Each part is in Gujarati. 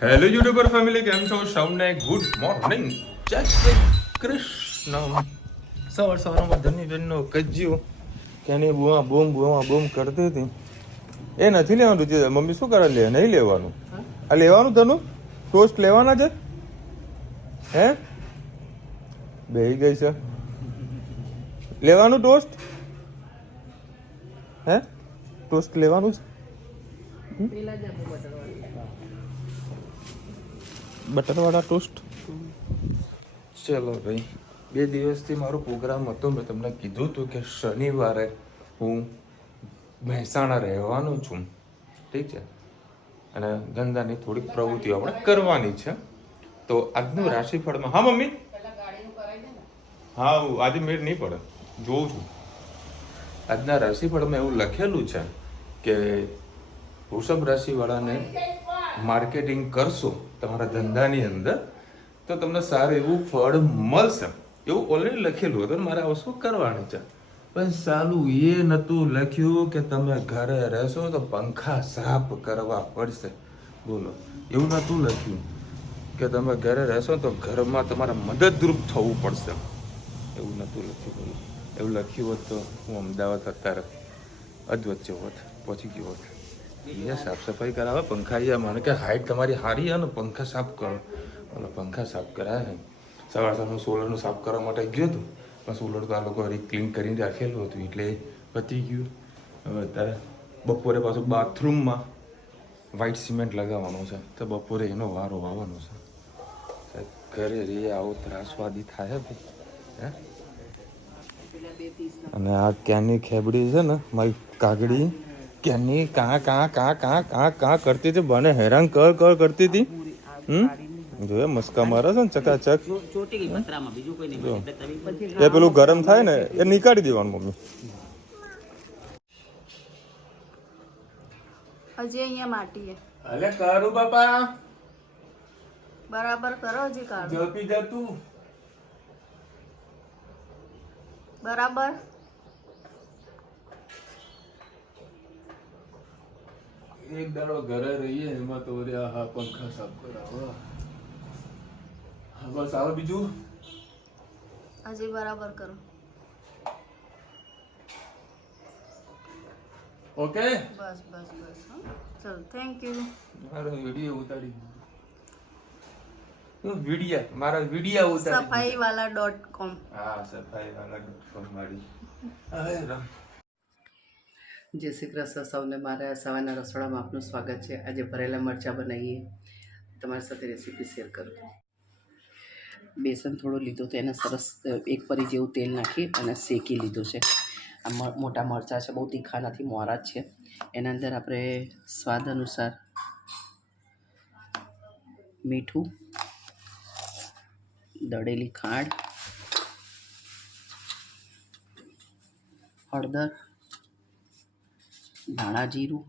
હેલો યુટ્યુબર ફેમિલી, કેમ છો? સૌને ગુડ મોર્નિંગ, જય શ્રી કૃષ્ણ. સવારમાં ધનીબેનનો કજ્યો ત્યાંની બૂમ કરતી હતી. એ નથી લેવાનું જે મમ્મી શું કરે, લે નહીં લેવાનું. આ લેવાનું તનું ટોસ્ટ લેવાના છે. હે બેહી ગઈ છે. લેવાનું ટોસ્ટ? હે ટોસ્ટ લેવાનું છે? બટરવાળા ટોસ્ટ. ચલો ભાઈ, 2 દિવસથી મારો પ્રોગ્રામ હતો. મેં તમને કીધું હતું કે શનિવારે હું મહેસાણા રહેવાનું છું, ઠીક છે, અને ધંધાની થોડીક પ્રવૃત્તિઓ આપણે કરવાની છે. તો આજનું રાશિફળમાં, હા મમ્મી, હા આજે મેળ નહીં પડે, જોઉં છું. આજના રાશિફળમાં એવું લખેલું છે કે વૃષભ રાશિવાળાને માર્કેટિંગ કરશો તમારા ધંધાની અંદર તો તમને સારું એવું ફળ મળશે, એવું ઓલરેડી લખેલું હતું. મારે આ વસ્તુ કરવાની છે, પણ સાલું એ નહોતું લખ્યું કે તમે ઘરે રહેશો તો પંખા સાફ કરવા પડશે. બોલો, એવું નહોતું લખ્યું કે તમે ઘરે રહેશો તો ઘરમાં તમારે મદદરૂપ થવું પડશે, એવું નહોતું લખ્યું. બોલો, એવું લખ્યું હોત તો હું અમદાવાદ અત્યારે અધવચ્ચે હોત, પહોંચી ગયો હોત. અહીંયા સાફ સફાઈ કરાવે પંખા, અહીંયા મને કે હાઈટ તમારી સારી છે ને, પંખા સાફ કરો. ઓલો પંખા સાફ કરાવે. સવારનું સોલરનું સાફ કરવા માટે ગયો હતો, પણ સોલર તો આ લોકો ક્લીન કરીને રાખેલું હતું એટલે પતી ગયું. હવે અત્યારે બપોરે પાછું બાથરૂમમાં વ્હાઇટ સિમેન્ટ લગાવવાનું છે, તો બપોરે એનો વારો આવવાનો છે. ઘરે રે આવો ત્રાસવાદી થાય ભાઈ. હે અને આ ક્યાંની ખેબડી છે ને મારી કાગડી, ક્યાંની કાં કરતી હતી, બને હેરાન કરતી હતી. જોયે મસ્કા મારે છે ને ચકાચક. એ પેલું ગરમ થાય ને એ નીકાળી દેવાનું મમ્મી. હજી અહીંયા માટી હે. અલે કરું બાપા, બરાબર કરો હજી કાઢો. જપી જતું બરાબર. એક દાડો ઘરે રહીએ એમાં તો હા પંખા સાફ કરાવો. હા બસ, આવે બીજું? હજી બરાબર કરો. ઓકે, બસ બસ બસ. ચલો, થેન્ક યુ. મારો વિડીયો ઉતારી મારા વિડીયો ઉતારી સફાઈવાલા.com. હા, સફાઈવાલા.com વાળી. જય શ્રી કૃષ્ણ સૌને. મારા સવારના રસોડામાં આપનું સ્વાગત છે. આજે ભરેલા મરચાં બનાવીએ, તમારી સાથે રેસીપી શેર કરું. બેસન થોડું લીધું તો એને સરસ 1 પરી જેવું તેલ નાખી અને શેકી લીધું છે. આ મોટા મરચાં છે, બહુ તીખા નથી, મોરા જ છે. એના અંદર આપણે સ્વાદ અનુસાર મીઠું, દળેલી ખાંડ, હળદર, ધાણા જીરું,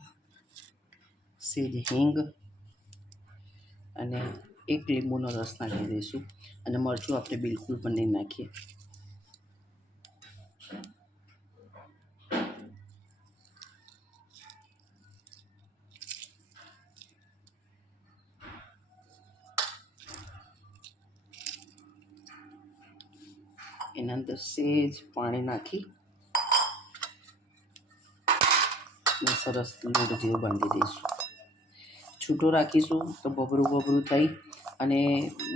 સેજ હિંગ અને 1 લીંબુનો રસ નાખી દઈશું. અને મરચું આપણે બિલકુલ પણ નહીં નાખીએ. એના અંદર સેજ પાણી નાખી સરસ લોટ જેવું બાંધી દઈશું. છૂટો રાખીશું તો ભભરું થઈ અને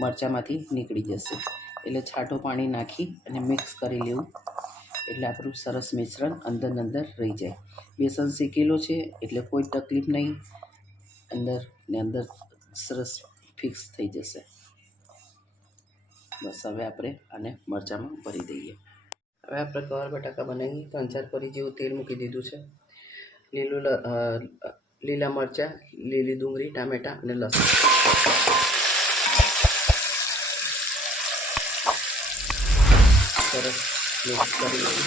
મરચાંમાંથી નીકળી જશે. એટલે છાંટો પાણી નાખી અને મિક્સ કરી લેવું, એટલે આપણું સરસ મિશ્રણ અંદર રહી જાય. બેસન શેકેલો છે એટલે કોઈ તકલીફ નહીં, અંદર સરસ ફિક્સ થઈ જશે. બસ હવે આપણે આને મરચાંમાં ભરી દઈએ. હવે આપણે ગવાર બટાકા બનાવીએ. 3-4 પરી જેવું તેલ મૂકી દીધું છે. લીલા મરચાં, લીલી ડુંગળી, ટામેટાં અને લસણ સરસ મિક્સ કરી લઈએ.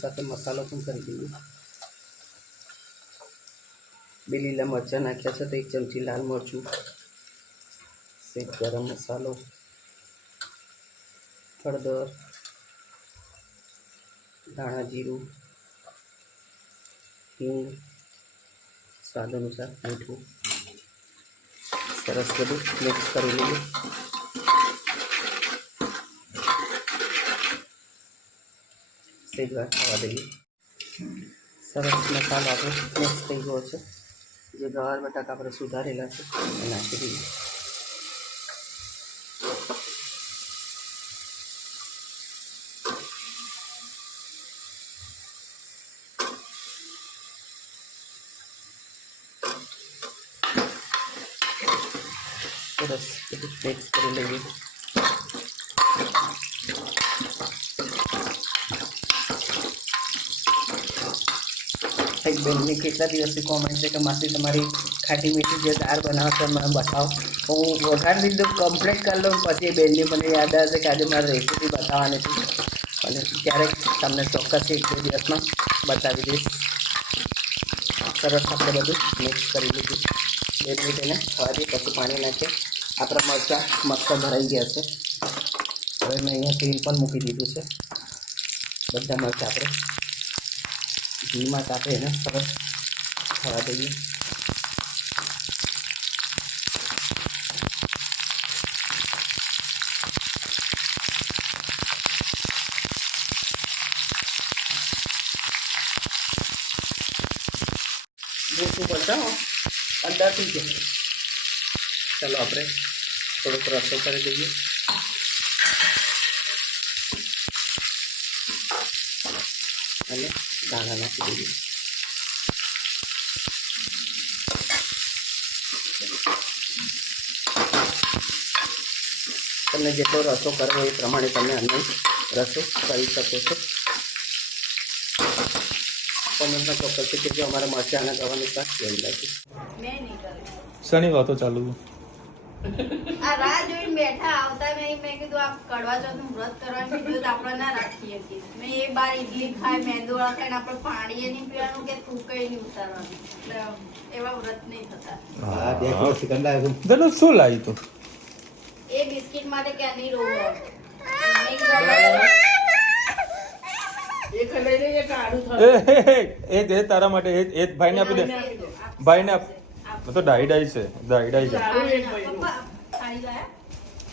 સાથે મસાલો પણ કરી દઈએ. 2 લીલા મરચાં નાખ્યા છે તો 1 ચમચી લાલ મરચું, સેજ ગરમ મસાલો, હળદર, ધાણા જીરું, હિંગ, સ્વાદ અનુસાર મીઠું, સરસ બધું મિક્સ કરી લઈએ. સેજવાર ખાવા દઈએ. સરસ મસાલો આપણો મિક્સ થઈ ગયો છે. જે ગવાર બટાકા આપણે સુધારેલા છે એ નાખી દઈએ. સરસ બધું મિક્સ કરી લઈએ. એક બેનની કેટલા દિવસથી કોમેન્ટ છે કે માસી તમારી ખાટી મીઠી જે દાળ બનાવો છો મને બતાવો. હું વઘારી દીધું, કમ્પ્લીટ કરી લઉં, પછી બેનની મને યાદ આવે છે કે આજે મારે રેસીપી બતાવવાની છે અને ક્યારેક તમને ચોક્કસ એક બે દિવસમાં બતાવી દઈશ. સરસ આપણે બધું મિક્સ કરી લીધું. 2 મિનિટ એને થવા દઈએ, પછી પાણી નાખીએ. આપણા મરચાં મસ્ત ભરાઈ ગયા છે. હવે મેં અહીંયા તેલ પણ મૂકી દીધું છે. બધા મરચાં આપણે ઘીમાં કાપે એને સરસ થવા દઈએ. ભૂસું પડશે અંદરથી જ. ચાલો આપણે થોડોક રસો કરી દઈએ. અને દાણા નાખી દઈએ. તમને જેટલો રસો કરવો એ પ્રમાણે તમે અન્ય રસો કરી શકો છો. કોમેન્ટમાં ચોક્કસથી કહેજો અમારા મરચાં અને ગવાનું શાક કેવું લાગ્યું. મેં નહીં કર્યું. શની વાતો ચાલુ? આ રાહ જોઈને બેઠા આવતા મેં કીધું આ કડવા ચોથનું વ્રત કરવાનું કીધું તો આપણે ના રાખીએ છીએ. મેં એ બાર ઇડલી ખાય, મેંદુવાળા ખાય ને આપણે પાણી નહીં પીવાનું કે તું કઈ નહીં ઉતારવાનું. એટલે એવા વ્રત નહીં થતા. શું લાવી તું? એ બિસ્કિટ માટે ક્યાંની રોવું એ તારા માટે એ ભાઈને આપી દે. ભાઈને આપ. તો ડાઈ ડાઈ છે, ડાઈ ડાઈ છે.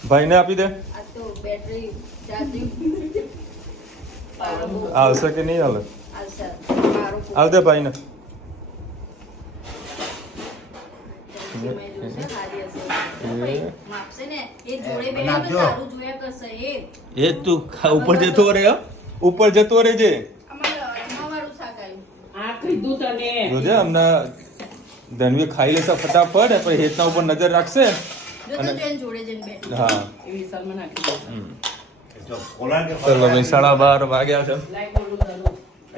ભાઈને આપી દે. આવશે કે નહીં આવે? આવ દે ભાઈને. એ તું ઉપર જતો રહે, ઉપર જતો રહેજે. જોજે હમણાં ધનવી ખાઈ લેશે ફટાફટ, પછી હેતના ઉપર નજર રાખશે. હા ચલો ભાઈ 12:30 વાગ્યા છે.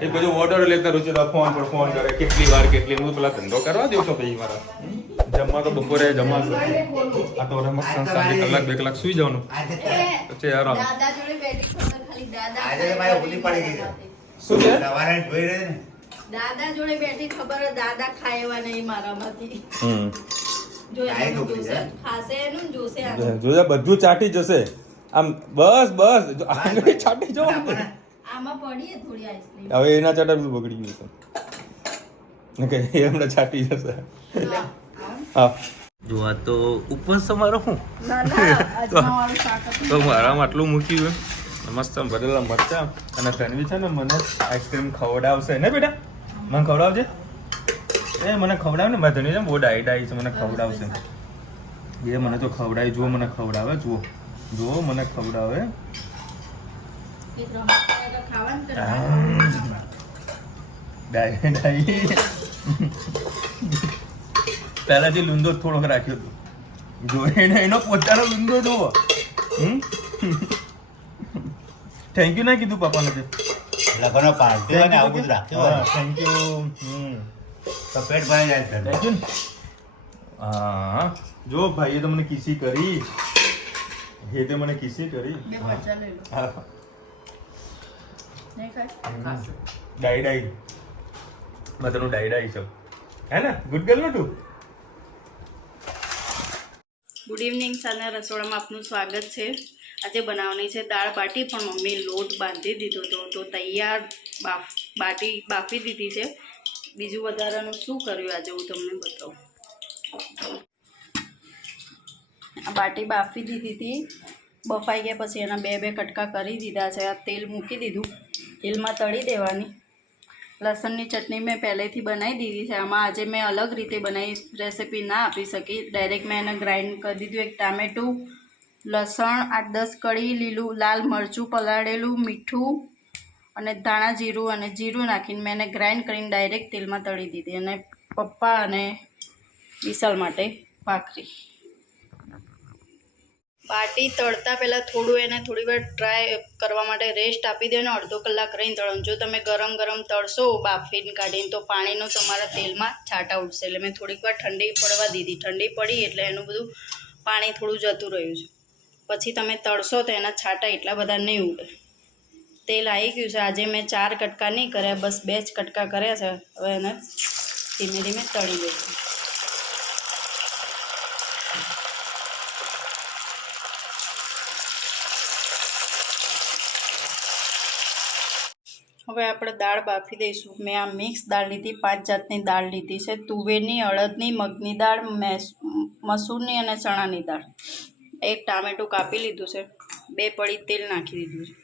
એ બધું ઓર્ડર લેતા રુચિરા ફોન પર ફોન કરે, કેટલી વાર કેટલી. હું પેલા ધંધો કરવા દઉં તો ભાઈ મારા જમવા તો બપોરે જમવાનું. આ તો મસ્ત 3 કલાક 2 કલાક સુઈ જવાનું પછી આરામ. શું છે? દાદા જોડે બેઠી ખબર દાદા ખાય એવા નહીં મારામાંથી. જોયા બધું ચાટી જશે આમ. બસ બસ આંગળી ચાટી જો. આમાં પડીએ થોડી આઈસ્ક્રીમ. હવે એના ચાટા બધું બગડી ગયું છે કે એ હમણાં ચાટી જશે. હા જો આ તો ઉપવાસ તમારો હું તો મારામાં આટલું મૂક્યું મસ્ત ભરેલા મરચા. અને તન્વી છે ને મને આઈસ્ક્રીમ ખવડાવશે ને બેટા? મને ખવડાવજે. એ મને ખવડાવે ને મારી ધની છે બહુ ડાઈ ડાઈ છે, મને ખવડાવશે. એ મને તો ખવડાવી. જુઓ મને ખવડાવે, જુઓ જુઓ મને ખવડાવે. ડાઈ ડાઈ પહેલાથી લૂંદો થોડોક રાખ્યો હતો. જોઈને એનો પોતાનો લૂંદો જુઓ. થેન્ક યુ ના કીધું પપ્પાને તે લખવાનો પાર્ટી અને આવું બધું રાખ્યું. Thank you. તો પેટ ભરાઈ જાય છે. Thank you. હા જો ભાઈએ તો મને કિસી કરી, હેતે મને કિસી કરી. હા ડાઈ ડાઈ મેં તને ડાઈ ડાઈ છે હે ને? ગુડ ગર્લ નો તું. Good evening. સાના રસોડામાં આપનું સ્વાગત છે. આજે બનાવવાની છે દાળ બાટી, પણ મમ્મી લોટ બાંધી દીધો તો તૈયાર બાફી દીધી છે. બીજું વધારાનું શું કર્યું આજે હું તમને બતાવું. આ બાટી બાફી દીધી હતી, બફાઈ ગયા પછી એના બે કટકા કરી દીધા છે. આ તેલ મૂકી દીધું, તેલમાં તળી દેવાની. લસણની ચટણી મેં પહેલેથી બનાવી દીધી છે. આમાં આજે મેં અલગ રીતે બનાવી, રેસીપી ના આપી શકી. ડાયરેક્ટ મેં એને ગ્રાઇન્ડ કરી દીધું. એક ટામેટું, લસણ, 8-10 કળી, લીલું લાલ મરચું પલાળેલું, મીઠું અને ધાણા જીરું અને જીરું નાખીને મેં એને ગ્રાઇન્ડ કરીને ડાયરેક્ટ તેલમાં તળી દીધી. અને પપ્પા અને વિશાલ માટે ભાખરી. બાટી તળતા પહેલાં થોડું એને થોડી વાર ટ્રાય કરવા માટે રેસ્ટ આપી દો અને અડધો કલાક રહીને તળવાનું. જો તમે ગરમ તળશો બાફીને કાઢીને તો પાણીનો તમારા તેલમાં છાંટા ઉઠશે. એટલે મેં થોડીક વાર ઠંડી પડવા દીધી. ઠંડી પડી એટલે એનું બધું પાણી થોડું જતું રહ્યું છે. પછી તમે તળશો તો એના છાંટા એટલા બધા નહીં ઉડે. તેલ આવી ગયું છે. આજે મેં 4 કટકા નહીં કર્યા, બસ 2 જ કટકા કર્યા છે. હવે એને ધીમે ધીમે તળી દઈશું. હવે આપણે દાળ બાફી દઈશું. મેં આ મિક્સ દાળ લીધી, 5 જાતની દાળ લીધી છે. તુવેરની, અડદની, મગની દાળ, મસૂરની અને ચણાની દાળ. એક ટામેટું કાપી લીધું છે. 2 પડી તેલ નાખી દીધું છે.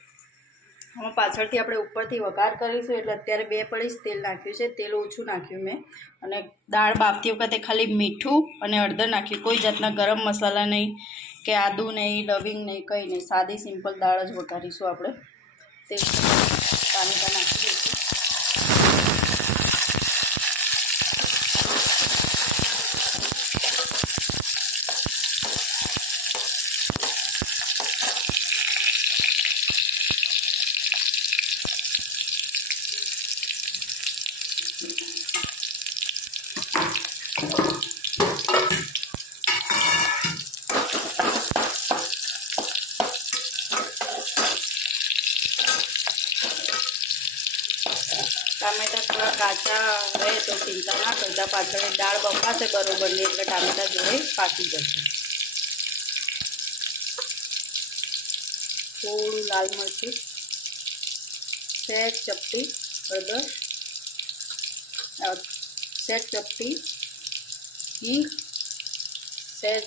આમાં પાછળથી આપણે ઉપરથી વઘાર કરીશું એટલે અત્યારે 2 પડી જ તેલ નાખ્યું છે. તેલ ઓછું નાખ્યું મેં. અને દાળ બાફતી વખતે ખાલી મીઠું અને હળદર નાખ્યું. કોઈ જાતના ગરમ મસાલા નહીં કે આદું નહીં, લવિંગ નહીં, કંઈ નહીં. સાદી સિમ્પલ દાળ જ વઘારીશું આપણે. તેલ ટામેટાં નાખી દઈશું. ટામેટાં થોડા કાચા રહે તો ચિંતા ના કરતા, પાછળ દાળ બફાશે બરોબરની એટલે ટામેટાં જોડે પાકી જશે. થોડું લાલ મરચું, સહેજ ચપટી હળદર, સહેજ ચપટી હિંગ, સહેજ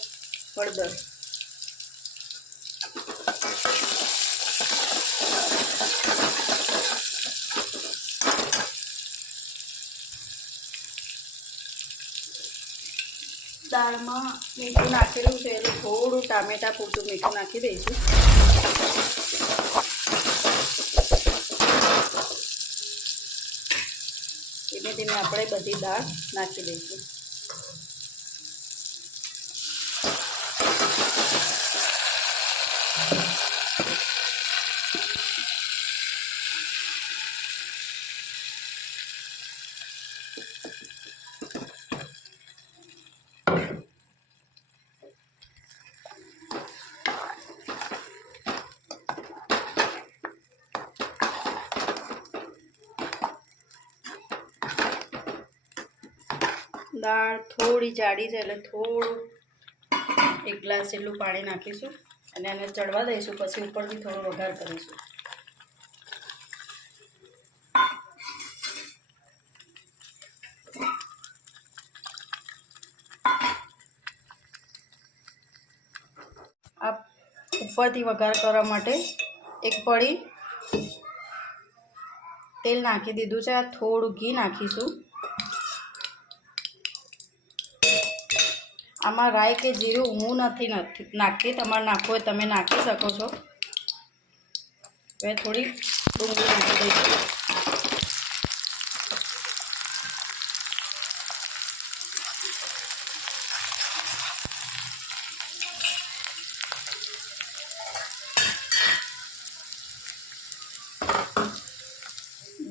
હળદર. દાળમાં મીઠું નાખેલું છે એટલે થોડું ટામેટાં પૂરતું મીઠું નાખી દઈશું. ધીમે ધીમે આપણે બધી દાળ નાખી દઈશું. દાળ થોડી જાડી છે એટલે થોડું 1 ગ્લાસ જેટલું પાણી નાખીશું અને એને ચડવા દઈશું. પછી ઉપરથી થોડો વઘાર કરીશું. આ ઉપરથી વઘાર કરવા માટે 1 પડી તેલ નાખી દીધું છે. આ થોડું ઘી નાખીશું. આમાં રાઈ કે જીરું હું નથી નાખતી, તમારે નાખવું હોય તમે નાખી શકો છો. હવે થોડી ડુંગળી નાખી દઈશું.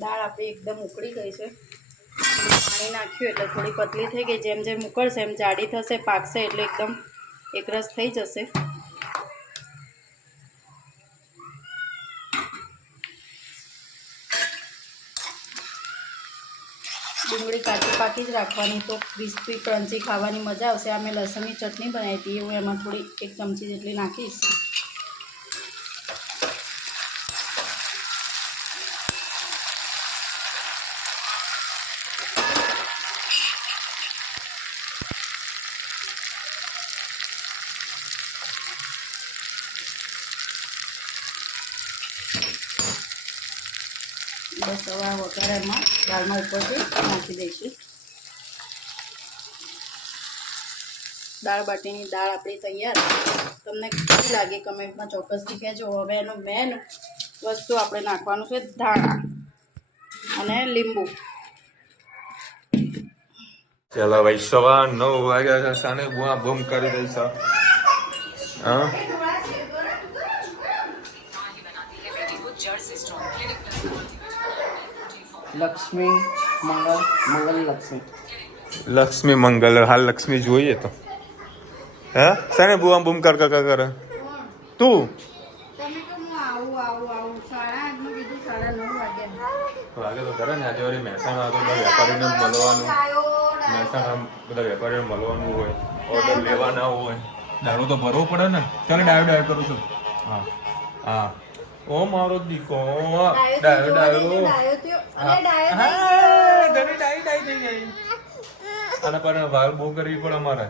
દાળ આપણી એકદમ ઉકળી ગઈ છે. પાણી નાખ્યું એટલે થોડી પતલી થઈ ગઈ. જેમ જેમ ઉકળશે એમ જાડી થશે, પાકશે એટલે એકદમ એકરસ થઈ જશે. ડુંગળી કાચી પાકી જ રાખવાની તો ક્રિસ્પી ક્રન્ચી ખાવાની મજા આવશે. આ મેં લસણની ચટણી બનાવી હતી, હું એમાં થોડી 1 ચમચી જેટલી નાખીશ. બસ હવે આ વઘારમાં દાળમાં ઉપરથી નાખી દઈશું. દાળ બાટીની દાળ આપણી તૈયાર. તમને કેવી લાગે કમેન્ટમાં ચોક્કસથી કહેજો. હવે એનો મેન વસ્તુ આપણે નાખવાનું છે ધાણા અને લીંબુ. ચાલો ભાઈ, સવા 9 વાગ્યા છે. સાને બુઆ બમ કરી દઈ છે. હા લક્ષ્મી મંગલ લક્ષ્મી. લક્ષ્મી મંગલ. હાલ લક્ષ્મી જોઈએ તો હા સાને બુઆ બમ કર કર કરે તું. તમે તો હું આવું 8:30 કીધું 9:30 વાગ્યા વાગે તો કરે ને. આજે વળી મહેસાણા હતો બધા વેપારીને મળવાનું. મહેસાણા બધા વેપારીને મળવાનું હોય, ઓર્ડર લેવાના હોય, દારૂ તો ભરવો પડે ને. ચાલે ડાયો કરું છું. હા હા ઓ મારો દીકો ડાયો અને પણ વાલ બહુ કરવી પડે અમારે.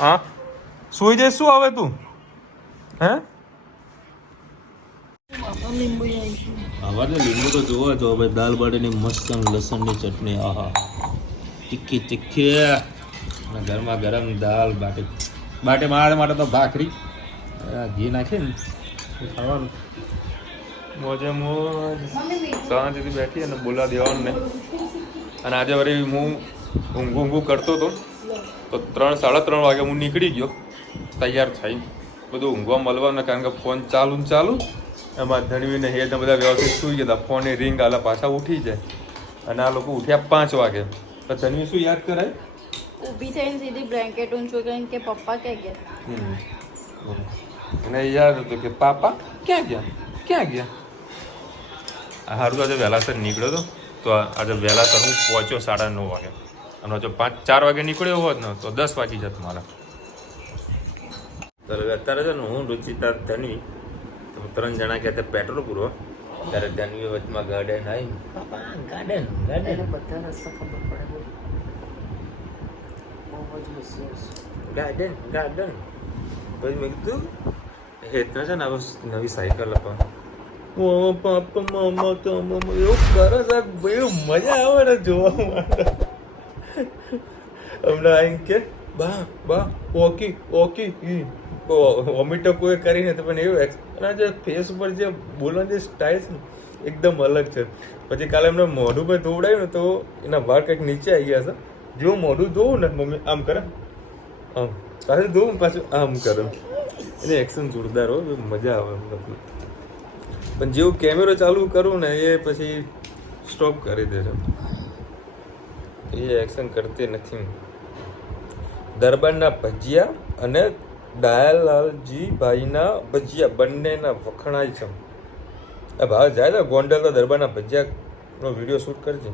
હા સુઈ જઈશ શું આવે તું? હે આવા લીંબુ તો જોવા જો ભાઈ. દાલ બાટીની મસ્ત લસણની ચટણી. આહા, તીખી તીખી અને ગરમા ગરમ દાલ બાટી. બાટી મારા માટે તો ભાખરી ઘી નાખી ને ખાવાનું. મોજે મોજ શાંતિથી બેઠી અને બોલા દેવાનું નહીં. અને આજે વળી હું ઊંઘું કરતો હતો તો 3-3:30 વાગે હું નીકળી ગયો તૈયાર થઈ. બધું ઊંઘવા મળવાના, કારણ કે ફોન ચાલુ ને ચાલુ. એમાં ધણવીને હેત બધા વ્યવસ્થિત સૂઈ ગયા. ફોનની રિંગ આલા પાછા ઉઠી જાય અને આ લોકો ઉઠ્યા 5 વાગે. તો ધણવી શું યાદ કરાય? ઊભી થઈને સીધી બ્લેન્કેટ ઊંચું કરીને કે પપ્પા ક્યાં ગયા. એને યાદ હતું કે પાપા ક્યાં ગયા. સારું તો આજે વહેલાસર નીકળ્યો હતો. તો આજે વહેલાસર હું પહોંચ્યો 9:30 વાગે. અને જો 4 વાગે નીકળ્યો હોત ને તો 10 વાગી જત મારા. અત્યારે છે ને હું રુચિતા ધનવી 3 જણા ગયા હતા પેટ્રોલ પૂરવા. ત્યારે ધનવી વચમાં ગાર્ડન આવી. પાપા ગાર્ડન બધા રસ્તા ખબર પડે. બહુ જ હોશિયાર છે. ગાર્ડન પછી મેં કીધું હેતના છે ને હવે નવી સાયકલ અપાવ. ઓ પાપા મામા તો મામા એવું કરે સાહેબ. બહુ મજા આવે ને જોવા માટે. હમણાં આવીને કે બા ઓકી વોમિટો કોઈ કરીને તો પણ એવું અને જે ફેસ ઉપર જે બોલવાની જે સ્ટાઇલ છે ને એકદમ અલગ છે. પછી કાલે એમને મોઢું પર ધોવડાયું ને તો એના વાળ કંઈક નીચે આવી ગયા છે. જેવું મોઢું ધોવું ને મમ્મી આમ કરે, આમ પાછું ધોવું પાછું આમ કરે. એને એક્શન જોરદાર હોય, મજા આવે. મતલબ પણ જેવું કેમેરો ચાલુ કરું ને એ પછી સ્ટોપ કરી દે છે. એ એક્શન કરતી નથી. દરબારના ભજીયા અને દયાલાલજી ભાઈના ભજીયા બંનેના વખણાય છે. આ ભાવ જાય ને ગોંડલ તો દરબારના ભજીયાનો વિડીયો શૂટ કરજે.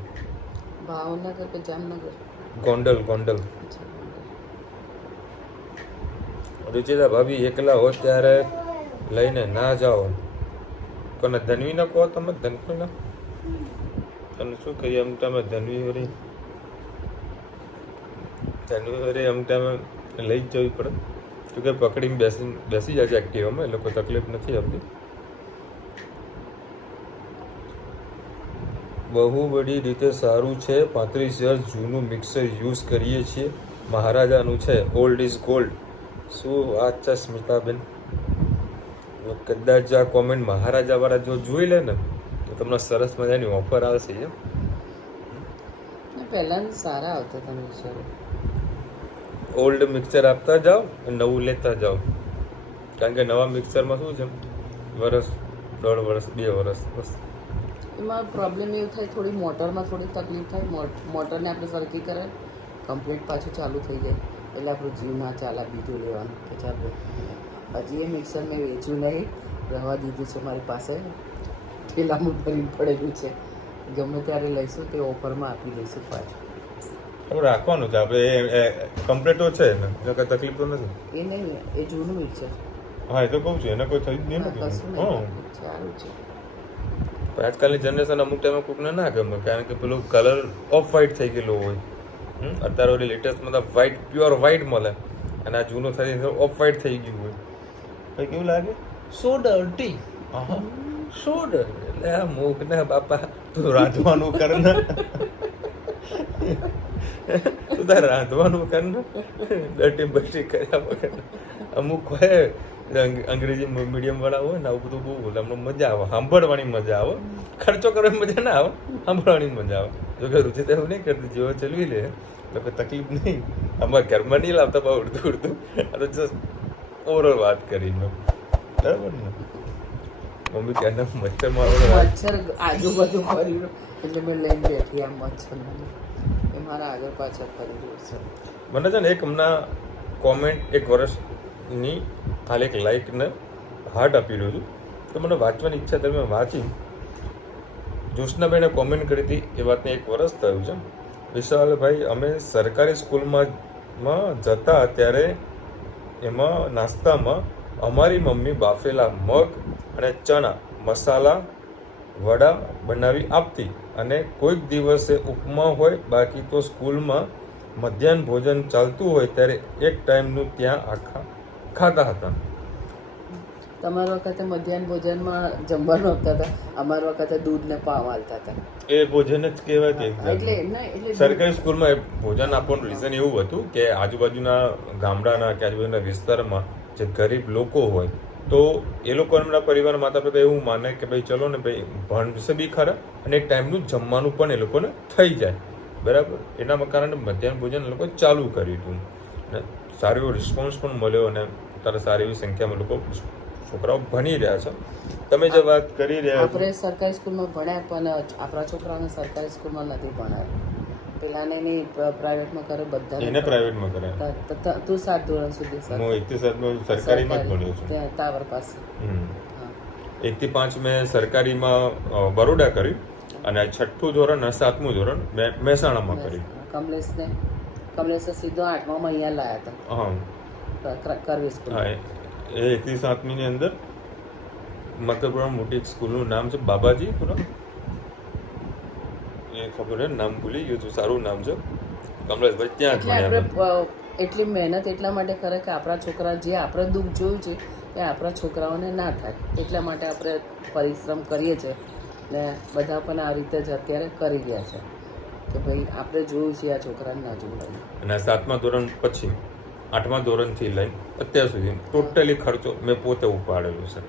ભાવનગર કે જામનગર? ગોંડલ. રુચિતા ભાભી એકલા હોય ત્યારે લઈને ના જાઓ. કોને ધનવી ના કહો તમે? ધનવી ના તને શું કહીએ? એમ તમે ધનવી વરી એમ ટાઈમે લઈ જ જવી પડે. શું કે પકડીને બેસી જાય છે એક્ટિવામાં. એટલે કોઈ તકલીફ નથી આવતી. બહુ બધી રીતે સારું છે. 35,000 જૂનું મિક્સર યુઝ કરીએ છીએ. મહારાજાનું છે. Old is gold. શું વાત છે સ્મિતાબેન? કદાચ આ કોમેન્ટ મહારાજાવાળા જો જોઈ લે ને તો તમને સરસ મજાની ઓફર આવશે. પહેલાં સારા આવતા હતા મિક્સરો. ઓલ્ડ મિક્સર આપતા જાઓ અને નવું લેતા જાઓ. કારણ કે નવા મિક્સરમાં શું છે, 1-1.5 વર્ષ 2 વર્ષ બસ. એમાં પ્રોબ્લેમ એવું થાય, થોડી મોટરમાં થોડી તકલીફ થાય. મોટરને આપણે સરખી કરે કમ્પ્લીટ પાછું ચાલુ થઈ જાય એટલે આપણું જીવ ના ચાલે બીજું લેવાનું કે ચાલો. હજી એ મિક્સર મેં વેચ્યું નહીં, રહેવા દીધું છે મારી પાસે. ઠેલામાં ભરી પડેલું છે. ગમે ત્યારે લઈશું તે ઓફરમાં આપી દઈશું પાછું. આપણે રાખવાનું છે. આપણે એ કમ્પ્લીટ છે ને કંઈ તકલીફ તો નથી. એ નહીં, એ જૂનું મિક્સર. હા એ તો કહું છું, એને કોઈ થયું જ નહીં ને. કશું નહીં, સારું છે. આજકાલની જનરેશન અમુક ટાઈમે કોકને ના ગમે, કારણ કે પેલું કલર ઓફ વ્હાઇટ થઈ ગયેલું હોય. અત્યારે ઓલી લેટેસ્ટમાં તો વ્હાઇટ, પ્યોર વ્હાઇટ મળે અને આ જૂનું થઈ ઓફ વ્હાઇટ થઈ ગયું હોય. કંઈ કેવું લાગે? સો ડર્ટી. શું ડર એટલે આ મૂક ને બાપા તું રાંધવાનું કર ને તું તાર રાંધવાનું કર ને ડટી બટી કર્યા વગર અમુક હોય અંગ્રેજી મીડિયમ વાળા હોય ને આવું બધું બહુ બોલે અમને મજા આવે સાંભળવાની મજા આવે ખર્ચો કરવાની મજા ના આવે સાંભળવાની મજા આવે જો કે રુચિ તો એવું નહીં કરતી જેવો ચલવી લે એટલે કોઈ તકલીફ નહીં અમારા ઘરમાં નહીં લાવતા બા ઉડતું ઉડતું આ તો જસ્ટ ઓવરઓલ વાત કરી મેં બરાબર ને મમ્મી ક્યાંના મચ્છર મારો મચ્છર આજુબાજુ ફરી રહ્યો એટલે મેં લઈને બેઠી આ મચ્છર એ મારા આગળ પાછળ ફરી રહ્યો છે. મને છે ને એક હમણાં કોમેન્ટ એક વર્ષની ખાલી એક લાઈકને હાર્ટ આપી રહ્યો છું તો મને વાંચવાની ઈચ્છા થઈ મેં વાંચી. જ્યોત્સનાબેને કોમેન્ટ કરી હતી એ વાતને એક વર્ષ થયું છે. વિશાલભાઈ અમે સરકારી સ્કૂલમાં જતા ત્યારે એમાં નાસ્તામાં અમારી મમ્મી બાફેલા મગ અને ચણા મસાલા વડા બનાવી આપતી અને કોઈક દિવસે ઉપમા હોય બાકી તો સ્કૂલમાં મધ્યાહન ભોજન ચાલતું હોય ત્યારે એક ટાઈમનું ત્યાં આખા ખાતા હતા. તમારા વખતે મધ્યાહન ભોજનમાં જમવાનું આપતા હતા, અમારા વખતે દૂધ ને પાવ આલતા હતા. એ ભોજન જ કહેવાય તે એટલે ના એટલે સરકારી સ્કૂલમાં એ ભોજન આપવાનું રીઝન એવું હતું કે આજુબાજુના ગામડાના કે આજુબાજુના વિસ્તારમાં જે ગરીબ લોકો હોય તો એ લોકોના પરિવાર માતા પિતા એવું માને કે ભાઈ ચલો ને ભાઈ ભણશે બી ખરા અને એક ટાઈમનું જમવાનું પણ એ લોકોને થઈ જાય બરાબર. એના કારણે મધ્યાહન ભોજન એ લોકો ચાલુ કર્યું હતું ને સારો એવો રિસ્પોન્સ પણ મળ્યો અને ત્યારે સારી એવી સંખ્યામાં લોકો છોકરાઓ ભણી રહ્યા છે. તમે જે વાત કરી રહ્યા છો આપણે સરકારી સ્કૂલમાં ભણ્યા પણ આપણા છોકરાઓને સરકારી સ્કૂલમાં નથી ભણાવ્યા. પેલાને નહીં પ્રાઇવેટમાં કરે બધા. એને પ્રાઇવેટમાં કરે તું 7 ધોરણ સુધી હું 1 થી 7 સરકારીમાં જ ભણ્યો છું. ત્યાં ટાવર પાસે. 1 થી 5 મેં સરકારીમાં બરોડા કર્યું અને 6ઠ્ઠું ધોરણ અને 7મું ધોરણ મેં મહેસાણામાં કર્યું. કમલેશે સીધો 8મામાં અહીંયા લાયા હા હતા કરવી સ્કૂલ. હા એ 1 થી 7મીની અંદર મકરપુરા મોટી એક સ્કૂલનું નામ છે બાબાજી પૂરા એ ખબર હે નામ ભૂલી ગયું છું સારું નામ છે કમલેશભાઈ ત્યાં જ એટલે ભણ્યા. આપણે એટલી મહેનત એટલા માટે કરે કે આપણા છોકરા જે આપણે દુઃખ જોયું છે એ આપણા છોકરાઓને ના થાય એટલા માટે આપણે પરિશ્રમ કરીએ છીએ ને બધા પણ આ રીતે જ અત્યારે કરી ગયા છે કે ભાઈ આપણે જોયું છે આ છોકરાને ના જોવું. અને 7મા ધોરણ પછી 8મા ધોરણથી લઈને અત્યાર સુધી ટોટલી ખર્ચો મેં પોતે ઉપાડેલું છે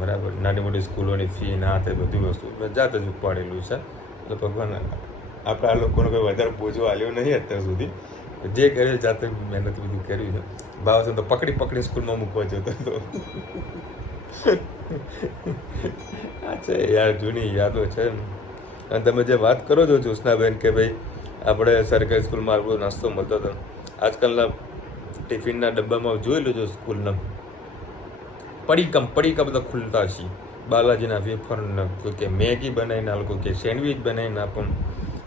બરાબર. નાની મોટી સ્કૂલોની ફી ના તે બધી વસ્તુ મેં જાતે જ ઉપાડેલું છે. એટલે ભગવાન આપણા આ લોકોનો કોઈ વધારે બોજો આવ્યો નહીં અત્યાર સુધી. જે કર્યું જાતે મહેનત બધું કર્યું છે. ભાવ છે તો પકડી સ્કૂલમાં મૂકવા જતો હતો. આ છે યાર જૂની યાદો છે. અને તમે જે વાત કરો છો જ્યોત્સનાબેન કે ભાઈ આપણે સરકારી સ્કૂલમાં આપણો નાસ્તો મળતો હતો. આજકાલના ટિફિનના ડબ્બામાં જોઈ લેજો સ્કૂલના પડીકા બધા ખુલતા છે. બાલાજીના વેફરના કોઈ કે મેગી બનાવીને આ લોકો કે સેન્ડવિચ બનાવીને આપણ.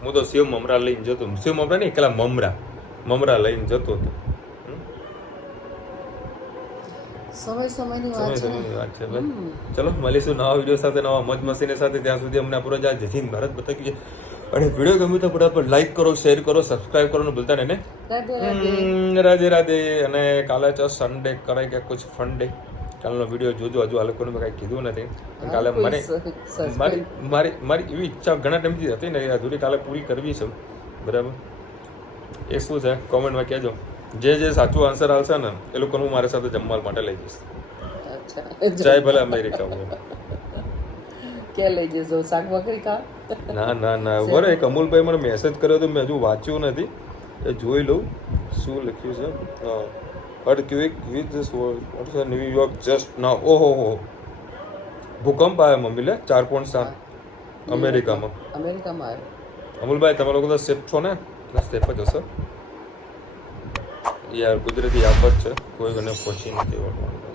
હું તો સેવ મમરા લઈને જતો. સેવ મમરા નહીં એકલા મમરા લઈને જતો હતો. સમયની વાત છે ભાઈ. ચલો મળીશું નવા વિડીયો સાથે નવા મોજ મસ્તીની સાથે. ત્યાં સુધી અમને આપણો જય હિન્દ ભારત બતાવી છે. અને વિડીયો ગમ્યું તો ફટાફટ લાઈક કરો, શેર કરો, સબસ્ક્રાઇબ કરવાનું ભૂલતા નહીં ને. રાધે રાધે. અને કાલે છે સન્ડે કરાય કે કુછ ફન ડે. કાલનો વિડીયો જોજો. હજુ આ લોકોને મેં કાંઈ કીધું નથી. કાલે મને મારી એવી ઈચ્છા ઘણા ટાઈમથી હતી ને એ અધૂરી કાલે પૂરી કરવી છે બરાબર. એ શું છે કોમેન્ટમાં કહેજો. જે સાચું આન્સર આવશે ને એ લોકોને હું મારી સાથે જમવા માટે લઈ જઈશ. ચાય ભલે અમેરિકા હોય. ક્યાં લઈ જશો? શાક ભાખરી ખા? ના બરાબર. એક અમૂલભાઈ મને મેસેજ કર્યો તો મેં હજુ વાંચ્યું નથી. એ જોઈ લઉં શું લખ્યું છે. અર્થક્વેક વિથ ન્યુયોર્ક જસ્ટ નાઉ. ઓહો ભૂકંપ આવ્યો મમ્મી લે 4.7 અમેરિકામાં આવ્યો. અમૂલભાઈ તમે લોકો તો સેફ છો ને? સેફ જ હશે યાર. કુદરતી આફત છે કોઈ મને પહોંચી નથી વળવાનું.